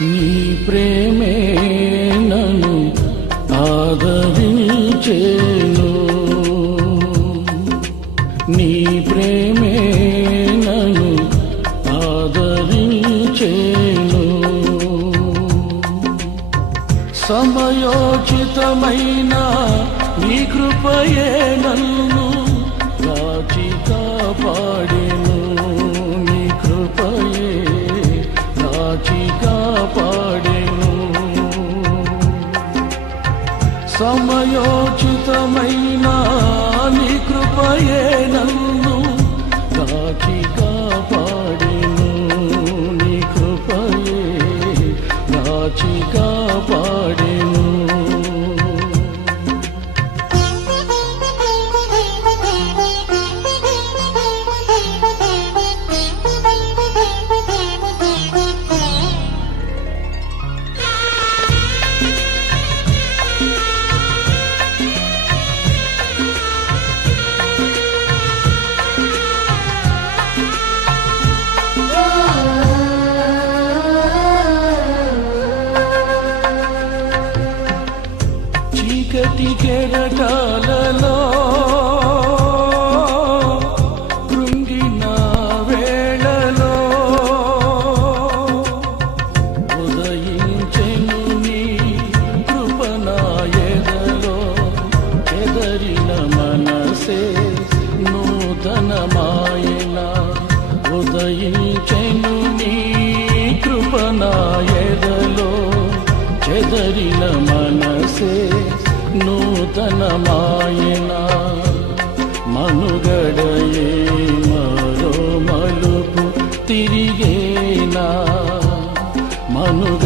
నీ ప్రేమే నన్ను ఆదరించేను, నీ ప్రేమే నన్ను ఆదరించేను. సమయోచితమైన నీ కృపయే నన్ను కాచి కాపాడెను, నీ కృపయే కాచి కాపాడెను. సమయోచితమైన నీ కృపయే నన్ను కాచి కాపాడెను, నీ కృపయే కాచి కాపాడెను. చీకటి కెరటాలలో కృంగిన వేళలో ఉదయించెను నీ కృప నా ఎదలో. చెదరిన మనసే నూతనమాయన, ఉదయించెను నీ కృప నా ఎదలో. చెదరిన మనసే నూతనమాయన, మనుగడయే మరో మలుపు తిరిగేనా, మనుగడ